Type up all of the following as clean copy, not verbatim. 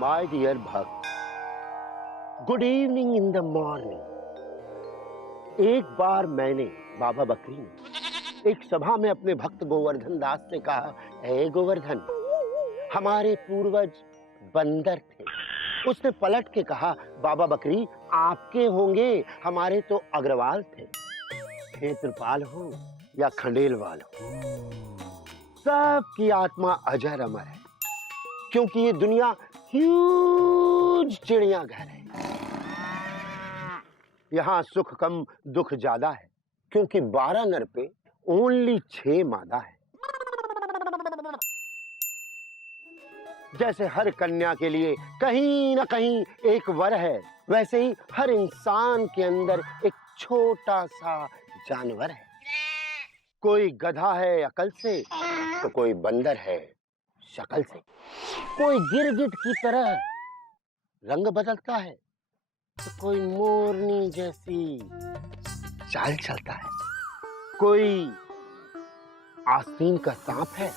My dear भक्त, good evening in the morning. एक बार मैंने, बाबा बकरी ने, एक सभा में अपने भक्त गोवर्धन दास से कहा, हे गोवर्धन, हमारे पूर्वज बंदर थे। उसने पलट के कहा, बाबा बकरी आपके होंगे, हमारे तो अग्रवाल थे। क्षेत्रपाल हो या खंडेलवाल हो, सबकी आत्मा अजर अमर है, क्योंकि ये दुनिया ह्यूज चिड़ियाघर है। यहाँ सुख कम दुख ज्यादा है, क्योंकि 12 नर पे ओनली 6 मादा है। जैसे हर कन्या के लिए कहीं ना कहीं एक वर है, वैसे ही हर इंसान के अंदर एक छोटा सा जानवर है। कोई गधा है अकल से, तो कोई बंदर है शक्ल से। कोई गिरगिट की तरह रंग बदलता है, तो कोई मोरनी जैसी चाल चलता है। कोई आस्तीन का सांप है,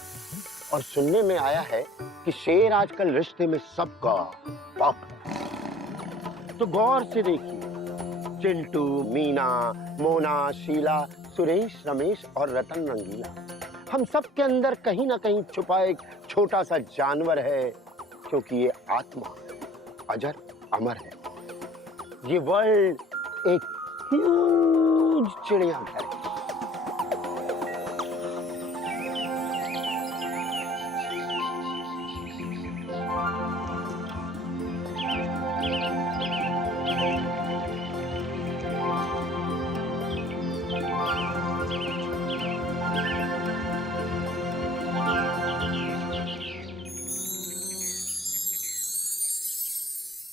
और सुनने में आया है कि शेर आजकल रिश्ते में सबका बाप है। तो गौर से देखिए, चिंटू, मीना, मोना, शीला, सुरेश, रमेश और रतन रंगीला, हम सब के अंदर कहीं ना कहीं छुपा एक छोटा सा जानवर है, क्योंकि ये आत्मा अजर अमर है। ये वर्ल्ड एक ह्यूज चिड़ियाघर है।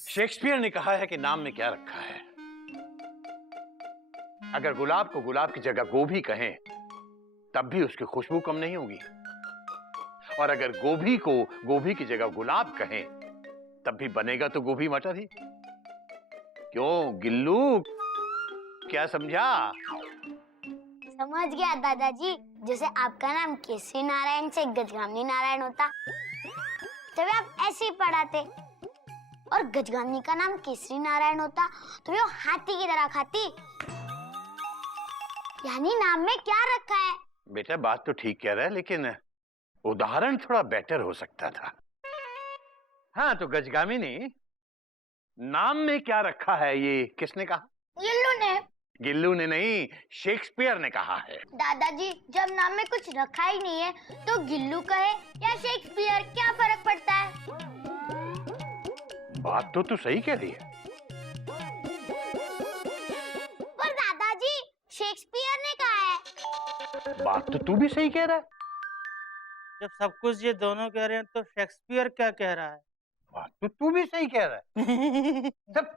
शेक्सपियर ने कहा है कि नाम में क्या रखा है। अगर गुलाब को गुलाब की जगह गोभी कहें, तब भी उसकी खुशबू कम नहीं होगी, और अगर गोभी को गोभी की जगह गुलाब कहें, तब भी बनेगा तो गोभी मटर ही। क्यों गिल्लू, क्या समझा? समझ गया दादाजी। जैसे आपका नाम केसरी नारायण से गजगामिनी नारायण होता, तभी आप ऐसे ही पढ़ाते, और गजगामिनी का नाम केसरी नारायण होता तो वो हाथी की तरह खाती। यानी नाम में क्या रखा है? बेटा बात तो ठीक कह रहा है, लेकिन उदाहरण थोड़ा बेटर हो सकता था। हाँ, तो गजगामिनी, नाम में क्या रखा है ये किसने कहा? गिल्लू ने। गिल्लू ने नहीं, शेक्सपियर ने कहा है। दादाजी, जब नाम में कुछ रखा ही नहीं है, तो गिल्लू कहे या शेक्सपियर, क्या फर्क पड़ता है? बात तो तू सही कह रही है। पर दादाजी, शेक्सपियर ने कहा है। बात तो तू भी सही कह रहा है। जब सब कुछ ये दोनों कह रहे हैं, तो शेक्सपियर क्या कह रहा है? बात तो तू भी सही कह रहा है। सब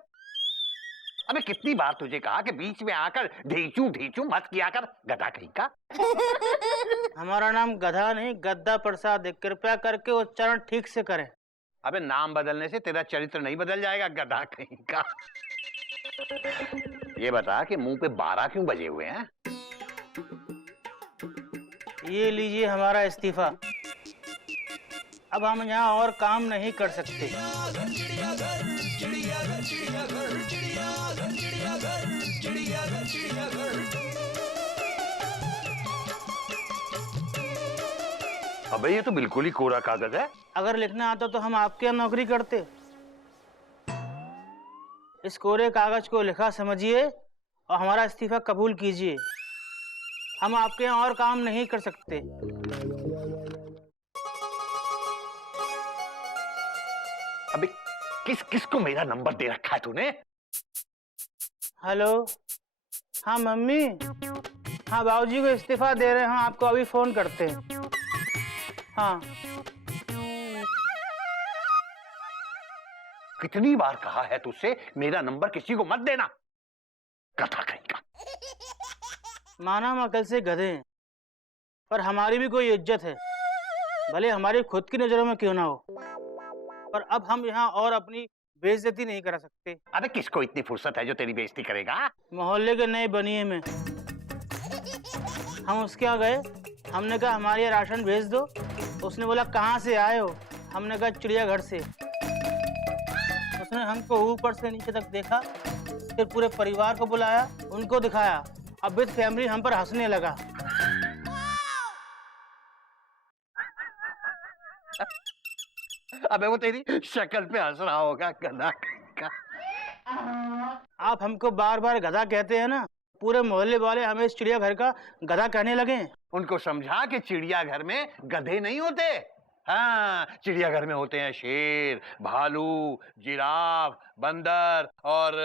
अबे कितनी बार तुझे कहा कि बीच में आकर ढीचू ढीचू मत किया कर, गधा कहीं का। हमारा नाम गधा नहीं, गद्दा प्रसाद है। कृपया करके उच्चारण ठीक से करें। अबे नाम बदलने से तेरा चरित्र नहीं बदल जाएगा, गधा कहीं का। ये बता कि मुंह पे 12 क्यों बजे हुए हैं? ये लीजिए हमारा इस्तीफा। अब हम यहाँ और काम नहीं कर सकते। अबे ये तो बिल्कुल ही कोरा कागज है। अगर लिखना आता तो हम आपके यहाँ नौकरी करते। इस कोरे कागज को लिखा समझिए और हमारा इस्तीफा कबूल कीजिए। हम आपके यहाँ और काम नहीं कर सकते। अबे किस को मेरा नंबर दे रखा है तूने? हेलो, हाँ मम्मी, हाँ बाबूजी को इस्तीफा दे रहे हैं, आपको अभी फोन करते हैं। हाँ, कितनी बार कहा है तुझसे मेरा नंबर किसी को मत देना, गधा कहीं का। माना हम अकल से गधे हैं, पर हमारी भी कोई इज्जत है, भले हमारी खुद की नजरों में क्यों ना हो। पर अब हम यहाँ और अपनी बेइज्जती नहीं करा सकते। अबे किसको इतनी फुर्सत है जो तेरी बेइज्जती करेगा? मोहल्ले के नए बनिए में हम उसके यहाँ गए, हमने कहा हमारे यहाँ राशन भेज दो। उसने बोला कहाँ से आए हो? हमने कहा चिड़ियाघर से। उसने हमको ऊपर से नीचे तक देखा, फिर पूरे परिवार को बुलाया, उनको दिखाया। अब विद फैमिली हम पर हंसने लगा। अबे वो तेरी शक्ल पे हंस रहा होगा गधा का। आप हमको बार बार गधा कहते हैं ना, पूरे मोहल्ले वाले हमें इस चिड़ियाघर का गधा कहने लगे। उनको समझा कि चिड़ियाघर में गधे नहीं होते। हाँ, चिड़ियाघर में होते हैं शेर, भालू, जिराफ, बंदर और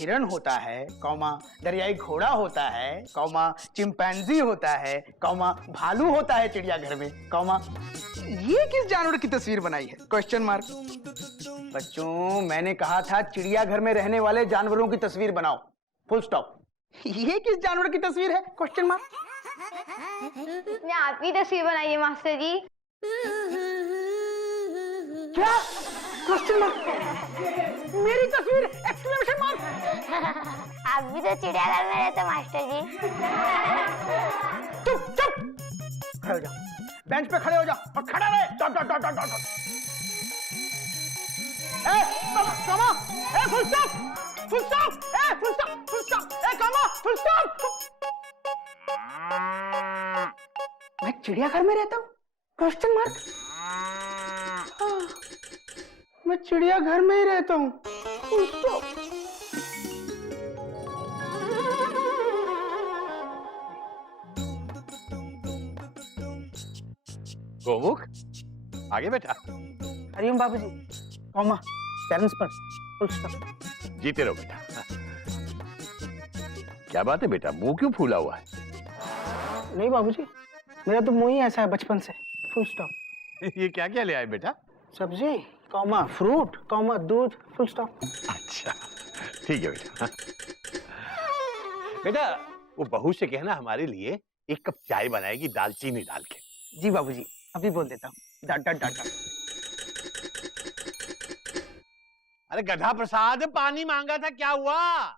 हिरण होता है, कौमा दरियाई घोड़ा होता है, कौमा चिंपैंजी होता है, कौमा भालू होता है चिड़ियाघर में, कौमा ये किस जानवर की तस्वीर बनाई है? Question mark. बच्चों, मैंने कहा था चिड़ियाघर में रहने वाले जानवरों की तस्वीर बनाओ, फुल स्टॉप। ये किस जानवर की तस्वीर है? Question mark. ने आप ही तस्वीर बनाई है मास्टर जी। क्या? Question mark. मेरी तस्वीर! Exclamation mark. आप भी तो चिड़ियाघर में रहते मास्टर जी। चुप चुप, खड़े हो जाओ, बेंच पे खड़े हो जाओ और खड़ा रहे। Dot dot dot dot dot. Comma, full stop, full stop, full stop, full stop, comma, full stop. मैं चिड़ियाघर में रहता हूँ? Question mark. मैं चिड़ियाघर में ही रहता हूँ, फुल स्टॉप। गोमुख, आगे बेटा। हरिओम बाबूजी, कॉमा, पेरेंट्स पर, फुल स्टॉप। जीते रहो बेटा। क्या बात है बेटा, मुंह क्यों फूला हुआ है? नहीं बाबूजी, मेरा तो मुंह ही ऐसा है बचपन से, फुल स्टॉप। ये क्या क्या ले आए बेटा? सब्जी, कॉमा फ्रूट, कॉमा दूध, फुल स्टॉप। अच्छा, ठीक है बेटा। बेटा, वो बहू से कहना हमारे लिए एक कप चाय बनाएगी दालचीनी डाल के। जी बाबूजी, अभी बोल देता हूँ। Data data. अरे गधा प्रसाद, पानी मांगा था, क्या हुआ?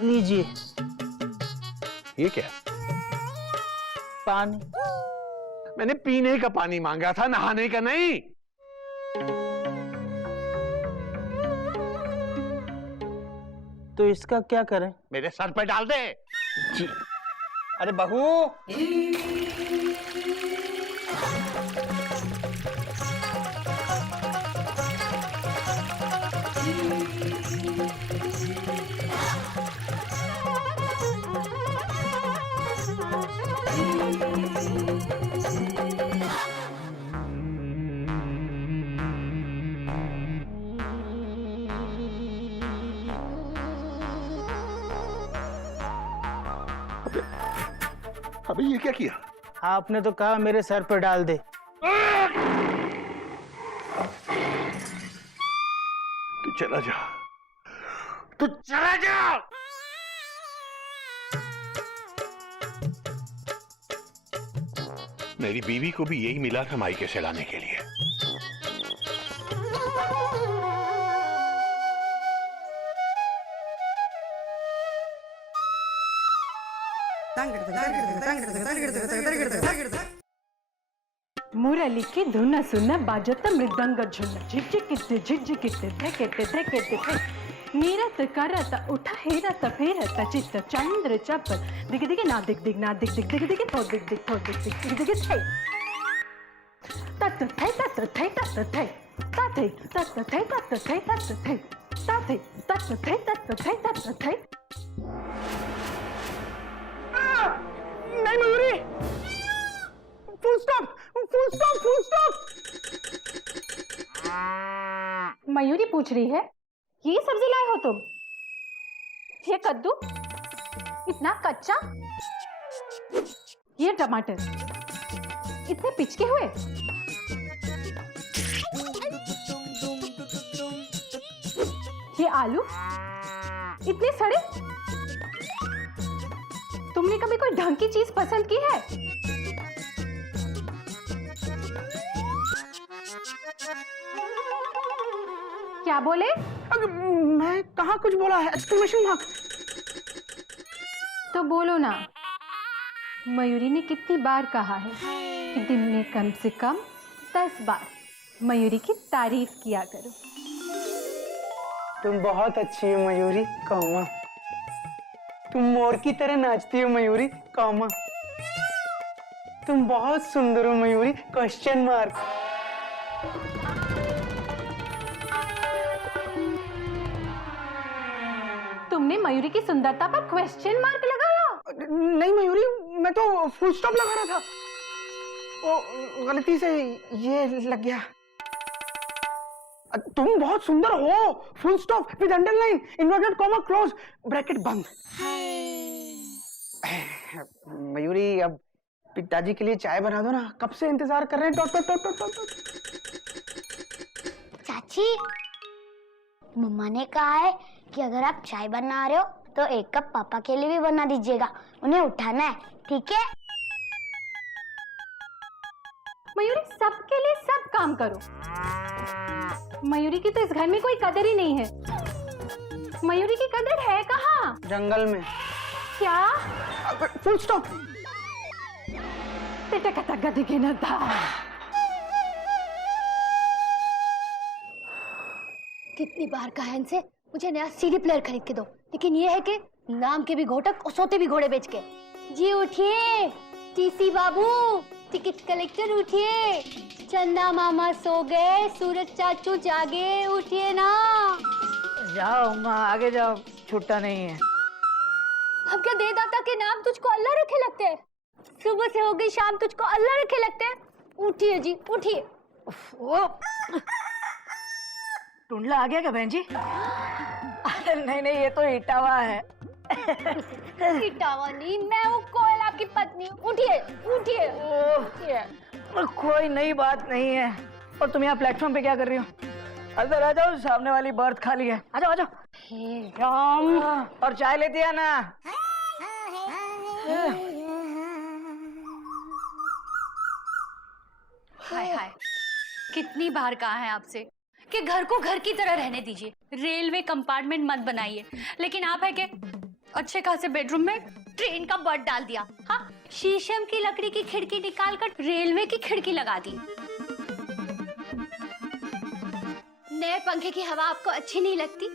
लीजिए ये क्या? पानी। मैंने पीने का पानी मांगा था, नहाने का नहीं। तो इसका क्या करें? मेरे सर पे डाल दे। जी। अरे बहू, अबे ये क्या किया? आपने तो कहा मेरे सर पर डाल दे। तू चला जा, तू चला जा। मेरी बीवी को भी यही मिला था मायके से लाने के लिए। मुरली की धुन सुन बाजत मृदंग झुन झिझकित झिझकित धकेत धकेत नीरत करत उठा हेरत फेरत चित्त चंद्र चप दिग दिग ना दिग दिग ना दिग दिग दिग दिग थो दिग दिग थो दिग दिग दिग दिग थे तत थे तत थे तत थे ताते तत थे तत थे तत थे ताते तत थे तत थे तत थे। नहीं Mayuri, full stop, full stop, full stop. Mayuri पूछ रही है, ये सब्जी लाए हो तुम? ये कद्दू इतना कच्चा, ये टमाटर इतने पिचके हुए, ये आलू इतने सड़े। तुमने कभी कोई ढंग की चीज पसंद की है? क्या बोले? मैं कहाँ कुछ बोला है? Exclamation mark. तो बोलो ना, मयूरी ने कितनी बार कहा है कि दिन में कम से कम 10 बार मयूरी की तारीफ किया करो। तुम बहुत अच्छी हो मयूरी, कौमा। तुम मोर की तरह नाचती हो मयूरी, कौमा। तुम बहुत सुंदर हो मयूरी, क्वेश्चन मार्क। तुमने मयूरी की सुंदरता पर क्वेश्चन मार्क लगाया? नहीं मयूरी, मैं तो फुल स्टॉप लगा रहा था। वो गलती से ये लग गया। तुम बहुत सुंदर हो, full stop with underline, inverted comma, close bracket बंद। मयूरी, अब पिताजी के लिए चाय बना दो ना, कब से इंतजार कर रहे हैं। Taught taught taught taught taught. चाची, मम्मा ने कहा है कि अगर आप चाय बना रहे हो तो एक कप पापा के लिए भी बना दीजिएगा, उन्हें उठाना है, ठीक है? मयूरी, सबके लिए सब काम करो। मयूरी की तो इस घर में कोई कदर ही नहीं है। मयूरी की कदर है कहाँ? जंगल में। क्या? Full stop. गधे के नदा। कितनी बार कहा है इनसे मुझे नया सीडी प्लेयर खरीद के दो, लेकिन ये है कि नाम के भी घोटक और सोते भी घोड़े बेच के। जी उठिए टीसी बाबू, टिकट कलेक्टर उठिए, चंदा मामा सो गए, सूरज चाचू जागे, उठिए ना। जाओ माँ, आगे जाओ, छूटता नहीं है। अब क्या दे दाता के नाम तुझको अल्लाह रखे लगते हैं? सुबह से हो गई शाम, तुझको अल्लाह रखे लगते हैं? उठिए जी उठिए। टुंडला आ गया क्या बहन जी? नहीं नहीं, ये तो इटावा है। इटावा नहीं, मैं हूँ कोयल आपकी पत्नी। उठिए उठिए उठिए। कोई नई बात नहीं है। और तुम यहाँ प्लेटफॉर्म पे क्या कर रही हो? अंदर आ जाओ, सामने वाली बर्थ खाली है। आ जाओ आ जाओ। हे राम। और चाय लेती है ना? हाय हाय, कितनी बार कहा है आपसे कि घर को घर की तरह रहने दीजिए, रेलवे कंपार्टमेंट मत बनाइए, लेकिन आप है कि अच्छे खासे बेडरूम में ट्रेन का बर्थ डाल दिया। हाँ, शीशम की लकड़ी की खिड़की निकालकर रेलवे की खिड़की लगा दी। नए पंखे की हवा आपको अच्छी नहीं लगती?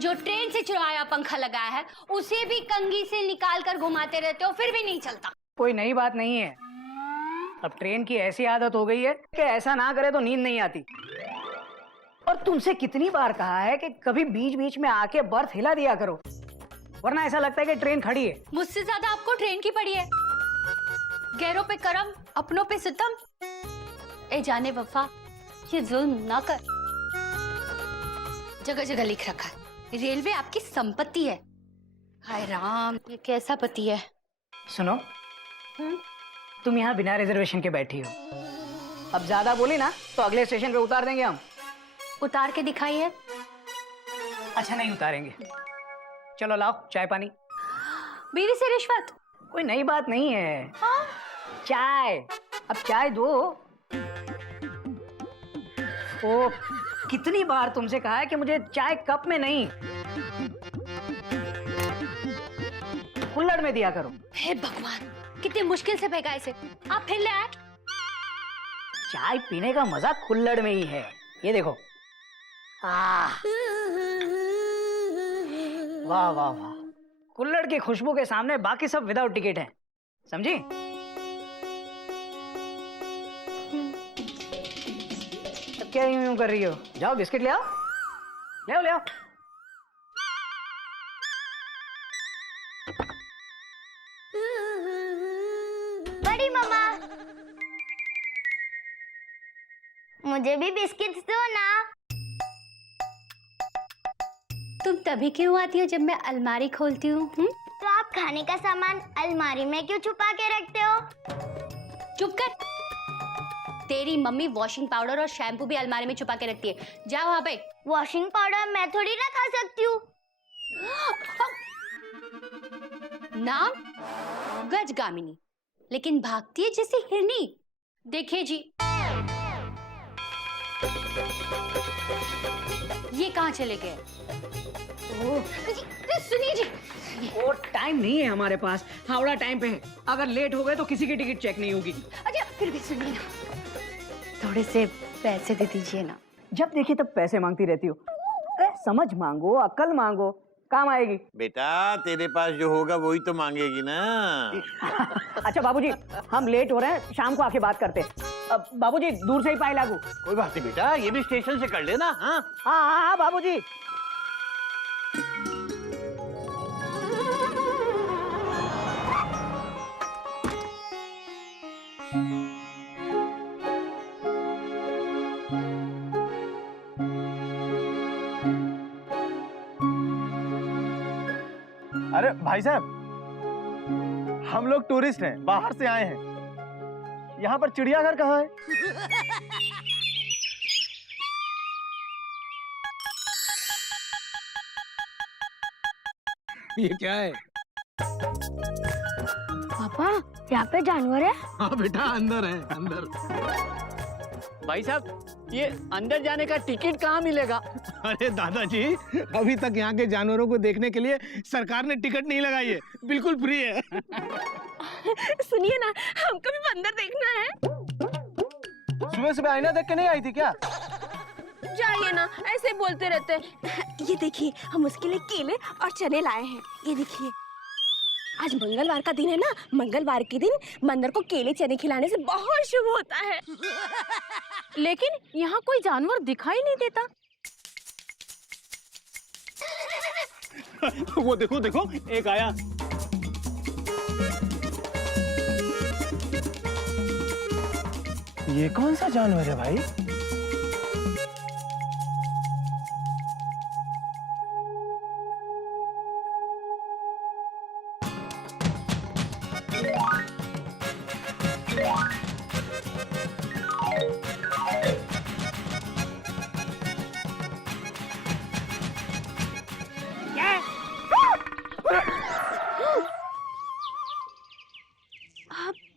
जो ट्रेन से चुराया पंखा लगाया है उसे भी कंघी से निकाल कर घुमाते रहते हो, फिर भी नहीं चलता। कोई नई बात नहीं है। अब ट्रेन की ऐसी आदत हो गई है कि ऐसा ना करे तो नींद नहीं आती। और तुमसे कितनी बार कहा है कि कभी बीच बीच में आके बर्थ हिला दिया करो, वरना ऐसा लगता है कि ट्रेन खड़ी है। मुझसे ज्यादा आपको ट्रेन की पड़ी है। गैरों पे करम, अपनों पे सितम। ए जाने वफा, ये जुल्म ना कर। जगह जगह लिख रखा है रेलवे आपकी संपत्ति है। हाय राम, ये कैसा पति है? सुनो, तुम यहाँ बिना रिजर्वेशन के बैठी हो। अब ज्यादा बोली ना तो अगले स्टेशन पे उतार देंगे हम। उतार के दिखाइए। अच्छा नहीं उतारेंगे। चलो लाओ चाय पानी। बीवी से रिश्वत? कोई नई बात नहीं है। हाँ? चाय, अब चाय दो। ओ, कितनी बार तुमसे कहा है कि मुझे चाय कप में नहीं, कुल्हड़ में दिया करो। हे भगवान, कितने मुश्किल से फेंका इसे, आप फिर ले आए। चाय पीने का मजा कुल्हड़ में ही है। ये देखो। वाह वाह वाह, कुल्हड़ की खुशबू के सामने बाकी सब विदाउट टिकट है, समझी? अब क्या यूं कर रही हो? जाओ बिस्किट ले आओ, ले आओ ले आओ। बड़ी मम्मा, मुझे भी बिस्किट्स दो ना। तुम तभी क्यों आती हो जब मैं अलमारी खोलती हूँ? तो आप खाने का सामान अलमारी में क्यों छुपा के रखते हो? चुप कर। तेरी मम्मी वॉशिंग पाउडर और शैम्पू भी अलमारी में छुपा के रखती है। जा वहाँ पे। वॉशिंग पाउडर मैं थोड़ी ना खा सकती हूँ। नाम गजगामिनी, लेकिन भागती है जैसे हिरनी। देखिए जी, ये कहाँ चले गए? सुनिए जी, और टाइम नहीं है हमारे पास, हावड़ा टाइम पे है। अगर लेट हो गए तो किसी की टिकट चेक नहीं होगी। अच्छा फिर भी सुनिए ना, थोड़े से पैसे दे दीजिए ना। जब देखिए तब पैसे मांगती रहती हो। अरे समझ मांगो, अक्ल मांगो, काम आएगी। बेटा तेरे पास जो होगा वही तो मांगेगी ना। अच्छा बाबूजी, हम लेट हो रहे हैं, शाम को आके बात करते हैं। बाबूजी दूर से ही पाए लागू। कोई बात नहीं बेटा, ये भी स्टेशन से कर लेना। हाँ हाँ हाँ हाँ बाबूजी। अरे भाई साहब, हम लोग टूरिस्ट हैं, बाहर से आए हैं। यहाँ पर चिड़ियाघर कहाँ है? ये क्या है? पापा यहाँ पे जानवर है? हाँ बेटा, अंदर है, अंदर। भाई साहब, ये अंदर जाने का टिकट कहाँ मिलेगा? अरे दादाजी, अभी तक यहाँ के जानवरों को देखने के लिए सरकार ने टिकट नहीं लगाई है, बिल्कुल फ्री है। सुनिए ना, हमको भी बंदर देखना है। सुबह सुबह आईना देख के नहीं आई थी क्या? जाइए ना, ऐसे बोलते रहते हैं। ये देखिए, हम उसके लिए केले और चने लाए हैं। ये देखिए, आज मंगलवार का दिन है ना, मंगलवार के दिन बंदर को केले चने खिलाने से बहुत शुभ होता है। लेकिन यहाँ कोई जानवर दिखाई नहीं देता। वो देखो देखो, एक आया। ये कौन सा जानवर है भाई?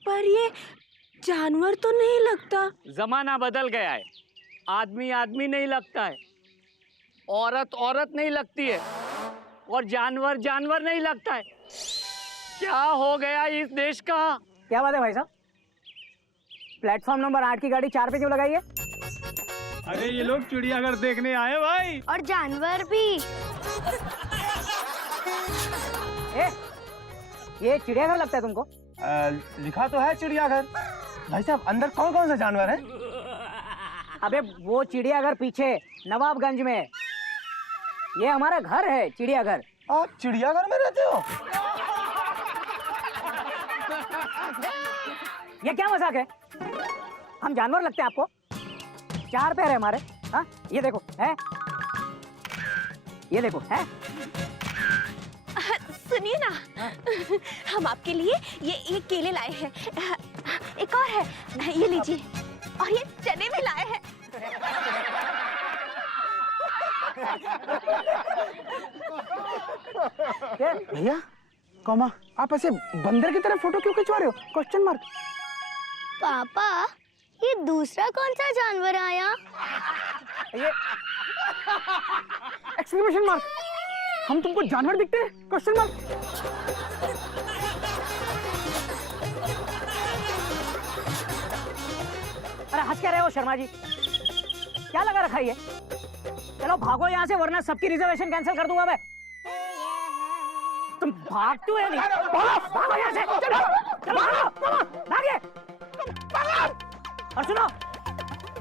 पर ये जानवर तो नहीं लगता। जमाना बदल गया है, आदमी आदमी नहीं लगता है, औरत औरत नहीं लगती है, और जानवर जानवर नहीं लगता है। क्या हो गया इस देश का? क्या बात है भाई साहब? प्लेटफॉर्म नंबर 8 की गाड़ी 4 पे क्यों लगाई है? अरे ये लोग चिड़ियाघर देखने आए भाई। और जानवर भी। ये चिड़ियाघर लगता है तुमको? लिखा तो है चिड़ियाघर। भाई साहब, अंदर कौन कौन सा जानवर है? अबे वो चिड़ियाघर पीछे नवाबगंज में है। ये हमारा घर है चिड़ियाघर। आप चिड़ियाघर में रहते हो? ये क्या मजाक है? हम जानवर लगते हैं आपको? 4 पैर है हमारे। हाँ ये देखो है, ये देखो है। सुनिए ना, हम आपके लिए ये केले लाए हैं। एक और है, ये लीजिए। और ये चने भी लाए हैं। भैया, कौमा, आप ऐसे बंदर की तरह फोटो क्यों खिंचवा रहे हो? Question mark. पापा ये दूसरा कौन सा जानवर आया? ये एक्सक्लेमेशन मार्क। हम तुमको जानवर दिखते हैं? Question mark. अरे हंस क्या रहे हो शर्मा जी? क्या लगा रखा है ये? चलो भागो यहाँ से, वरना सबकी रिजर्वेशन कैंसिल कर दूंगा मैं। तुम भागते हो या नहीं? भागो यहाँ से, चलो चलो भागो, भागे। और सुनो,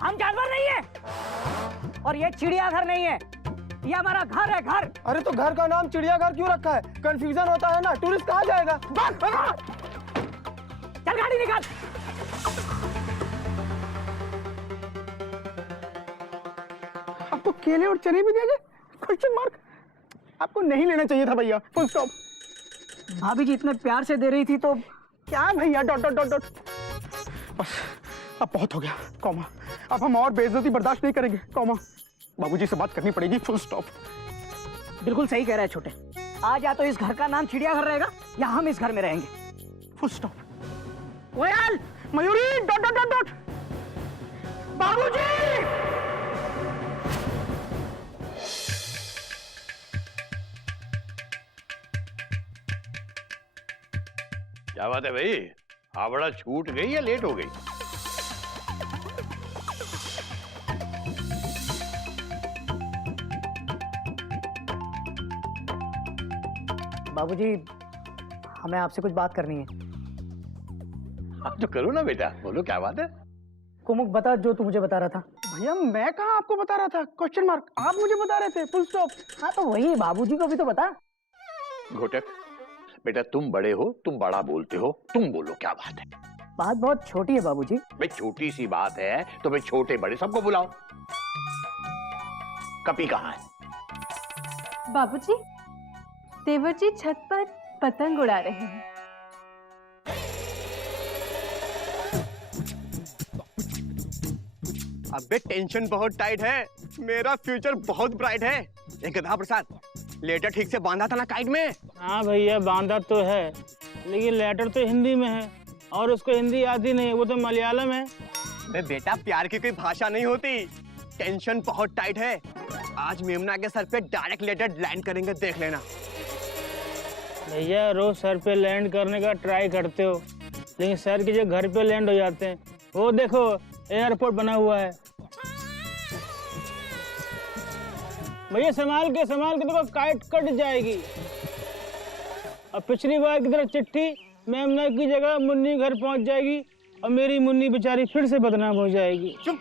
हम जानवर नहीं है, और ये चिड़ियाघर नहीं है, ये हमारा घर है, घर। अरे तो घर का नाम चिड़ियाघर क्यों रखा है? कंफ्यूजन होता है ना, टूरिस्ट कहाँ जाएगा? चल गाड़ी निकाल। आपको केले और चने भी दिए? Question mark. आपको नहीं लेना चाहिए था भैया, फुल स्टॉप। भाभी जी इतने प्यार से दे रही थी तो क्या भैया, डॉट डॉट डॉट डॉट। बस अब बहुत हो गया, कॉमा। अब हम और बेइज्जती बर्दाश्त नहीं करेंगे, कॉमा। बाबूजी से बात करनी पड़ेगी, फुल स्टॉप। बिल्कुल सही कह रहा है छोटे। आज या तो इस घर का नाम चिड़ियाघर रहेगा या हम इस घर में रहेंगे, फुल स्टॉप। कोयल, मयूरी, डॉट डॉट डॉट डॉट। बाबूजी, क्या बात है भाई, हावड़ा छूट गई या लेट हो गई? बाबूजी, हमें आपसे कुछ बात करनी है। हाँ तो करो ना बेटा, बोलो क्या बात है। कुमुक बता जो तू मुझे बता रहा था। भैया मैं कहाँ आपको बता रहा था, क्वेश्चन मार्क, आप मुझे बता रहे थे, फुल स्टॉप। हाँ तो वही, बाबूजी को भी तो बता। घोटक बेटा, तुम बड़े हो, तुम बड़ा बोलते हो, तुम बोलो क्या बात है। बात बहुत छोटी है बाबूजी। भाई छोटी सी बात है तो भाई छोटे बड़े सबको बुलाओ। कपी कहाँ है? बाबूजी, देवर जी छत पर पतंग उड़ा रहे हैं। अबे टेंशन बहुत टाइट है, मेरा फ्यूचर बहुत ब्राइट है। ये गधा प्रसाद, लेटर ठीक से बांधा था ना काइट में? हाँ भैया बांधा तो है, लेकिन लेटर तो हिंदी में है और उसको हिंदी आती नहीं है, वो तो मलयालम है। अबे बेटा, प्यार की कोई भाषा नहीं होती। टेंशन बहुत टाइट है। आज मेमना के सर पे डायरेक्ट लेटर लैंड करेंगे, देख लेना। भैया रोज सर पे लैंड करने का ट्राई करते हो, लेकिन सर की जगह घर पे लैंड हो जाते हैं। वो देखो एयरपोर्ट बना हुआ है। भैया संभाल के देखो, काइट कट जाएगी। और पिछली बार की तरह चिट्ठी मेमना की जगह मुन्नी घर पहुंच जाएगी और मेरी मुन्नी बेचारी फिर से बदनाम हो जाएगी। चुप,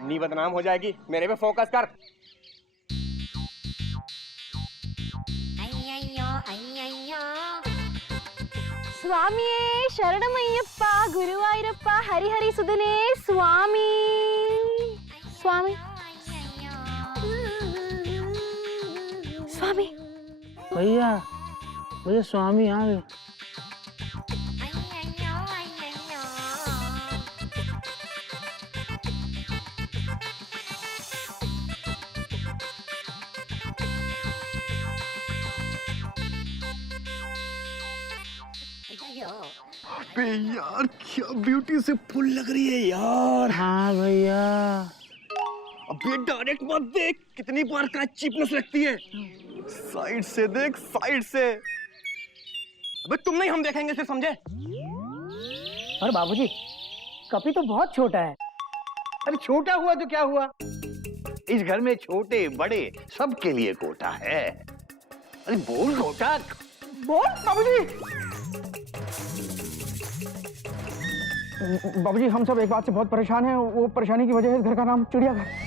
नी बदनाम हो जाएगी, मेरे पे फोकस कर। स्वामिये शरणमय्यप्पा गुरुवायूरप्पा हरिहरि सुदने स्वामी स्वामी स्वामी। भैया स्वामी आ गए। अबे यार, क्या ब्यूटी से फुल लग रही है यार। हाँ भैया। अबे डायरेक्ट मत देख, कितनी बार का चीपनेस लगती है। साइड से देख, साइड से। अबे तुम नहीं, हम देखेंगे फिर, समझे? और बाबूजी, कपी तो बहुत छोटा है। अरे छोटा हुआ तो क्या हुआ, इस घर में छोटे बड़े सबके लिए कोटा है। अरे बोल घोटक, बोल बाबूजी। बाबूजी, हम सब एक बात से बहुत परेशान हैं। वो परेशानी की वजह है इस घर का नाम चिड़ियाघर।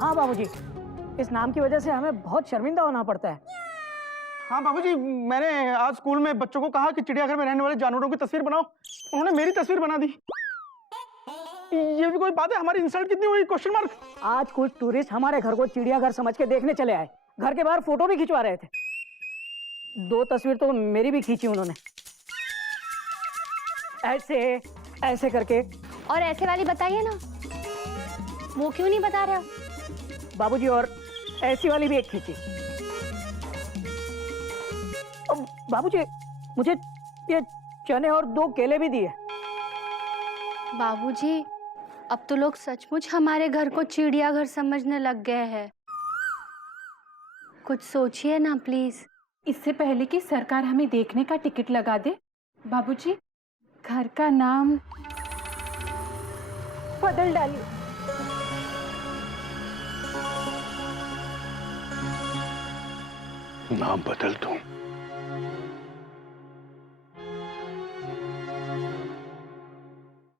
हाँ बाबूजी, इस नाम की वजह से हमें बहुत शर्मिंदा होना पड़ता है। हाँ बाबूजी, मैंने आज स्कूल में बच्चों को कहा कि चिड़ियाघर में रहने वाले जानवरों की तस्वीर बनाओ, उन्होंने मेरी तस्वीर बना दी। ये भी कोई बात है? हमारी इंसल्ट कितनी हुई? Question mark. आज कुछ टूरिस्ट हमारे घर को चिड़ियाघर समझ के देखने चले आए, घर के बाहर फोटो भी खिंचवा रहे थे। 2 तस्वीर तो मेरी भी खींची उन्होंने, ऐसे ऐसे करके। और ऐसे वाली बताइए ना, वो क्यों नहीं बता रहे हो? बाबूजी, और ऐसी वाली भी एक खींची। बाबूजी, मुझे ये चने और 2 केले भी दिए। बाबूजी, अब तो लोग सचमुच हमारे घर को चिड़ियाघर समझने लग गए हैं। कुछ सोचिए ना प्लीज। इससे पहले कि सरकार हमें देखने का टिकट लगा दे, बाबूजी घर का नाम बदल डालिए। नाम बदल दूं?